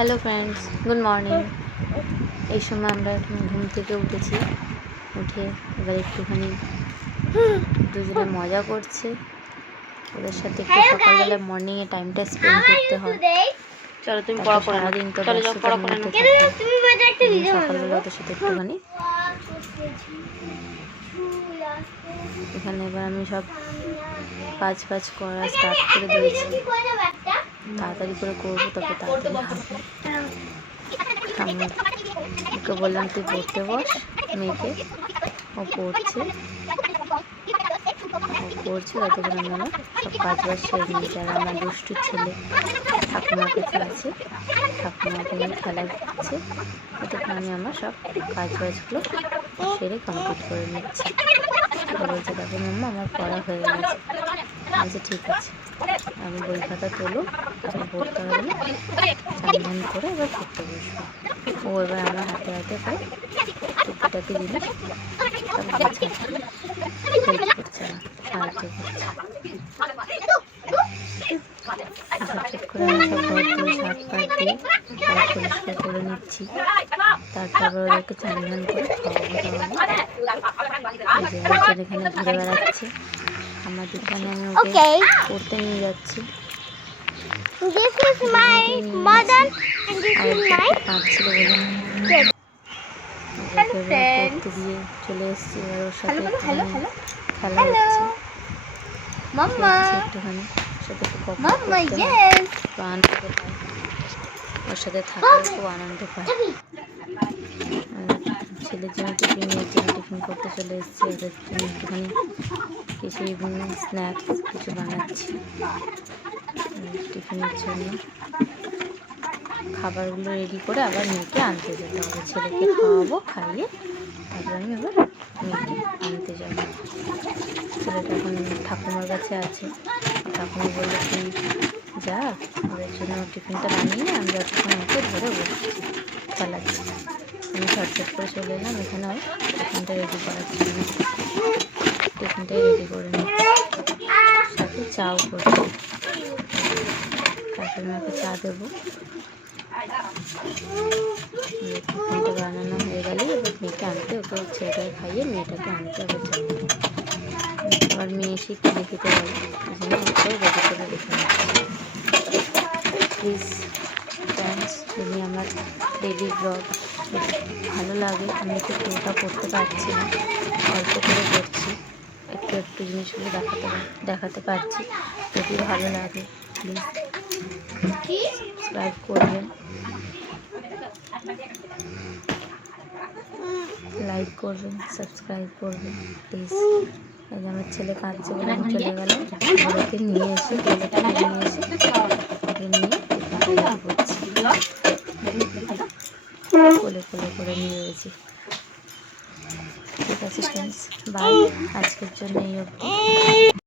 Hello friends, good morning. এই সময় আমরা এখন ঘুম থেকে উঠেছি। উঠে এবার একটুখানি দুজনে মজা করছে। ওদের সাথে একটু সকালবেলা মর্নিংয়ে টাইমটা স্পেন্ড করতে হয়। চলো তুমি পড়া করে নাও। সারাদিন তো চলো যাও পড়া করে নাও। সকালবেলা ওদের সাথে একটুখানি এখানে এবার আমি সব কাজ করা স্টার্ট করে দিয়েছি। তাড়াতাড়ি করে করবো, তবে তাড়াতাড়ি হবে। আমি ওকে বললাম তুই পড়তে বস, মেয়েকে। ও পড়ছে যাতে করে আমরা সব কাজ সেরে নিয়েছি। আর আমার দুষ্টু ছেলে ঠাকুমার কাছে আছে, ঠাকুমাকে নিয়ে খেলা করছে। ততক্ষণ আমি আমার সব কাজগুলো সেরে কমপ্লিট করে নিচ্ছি। বলছে দেখো মাম্মা আমার পড়া হয়ে গেছে। বলছে ঠিক আছে, আমি বই খাতা তোলো, এখন পড়তে হবে না, চান করে এবার পড়তে বসবো। ও এবার আমার হাতে হাতে করে টুকিটাকি জিনিস সব হেল্প করছে, আমার সাহায্য করছে। ঝটঝট করে আমি সব ঘর দিয়ে শাক পাট দিয়ে সব পরিষ্কার করে নিচ্ছি। তারপর ওদেরকে চান করে খাওয়াবো। এখানে ঘুরে বেড়াচ্ছে আমার দোকানে। আমি ওকে পড়তে নিয়ে যাচ্ছি। কাঁদছিল বলে পড়তে দিয়ে চলে এসেছি। আর ওর সাথে খেলা হচ্ছে, একটুখানি সাথে আনন্দ পায়। ওর সাথে থাকলে খুব আনন্দ পায়। ছেলের জন্য টিফিন করতে চলে এসেছি। ওদের জন্য একটুখানি কিছু ইভিনিং স্ন্যাক্স কিছু বানাচ্ছি টিফিনের জন্য। খাবারগুলো রেডি করে আবার মেয়েকে আনতে যেতে হবে। ছেলেকে খাওয়াবো, খাইয়ে তারপর আমি আবার মেয়েকে আনতে যাবো। ছেলেটা এখন ঠাকুমার কাছে আছে। ঠাকুমা বললো তুই যা, ওদের জন্য টিফিনটা বানিয়ে নিয়ে আমি যতক্ষণ ওকে ধরে বসছি খেলাচ্ছি। আমি ঝটঝট করে চলে এলাম এখানে ওর টিফিনটা রেডি করার জন্য। টিফিনটাই রেডি করে নিচ্ছি, সাথে চাও করছি। তারপরে আমাকে চা দেবো। টিফিনটা বানানো হয়ে গেলে এবার মেয়েকে আনতে, ওকে ছেলেটাকে খাইয়ে মেয়েটাকে আনতে আবার যাবো। আবার মেয়ে এসে কিনে খেতে হবে, এই জন্য ওকেও রেডি করে রেখে নিচ্ছি। প্লিজ ফ্রেন্ডস, যদি আমার ডেলি ব্লগ ভালো লাগে, আমি একটু পুরোটা করতে পারছি না, অল্প করে করছি, একটু জিনিসগুলো দেখাতে পারছি। যদি ভালো লাগে প্লিজ সাবস্ক্রাইব করবেন, লাইক করবেন, সাবস্ক্রাইব করবেন প্লিজ। এই যে আমার ছেলে কাঁদছে বলে আমি চলে গেলাম। ওদেরকে নিয়ে এসে ছেলেটাকে নিয়ে এসে ওকে নিয়ে করছি, কোলে করে নিয়ে রয়েছি। ঠিক আছে ফ্রেন্ডস, বাই। আজকের জন্য এই অবধি।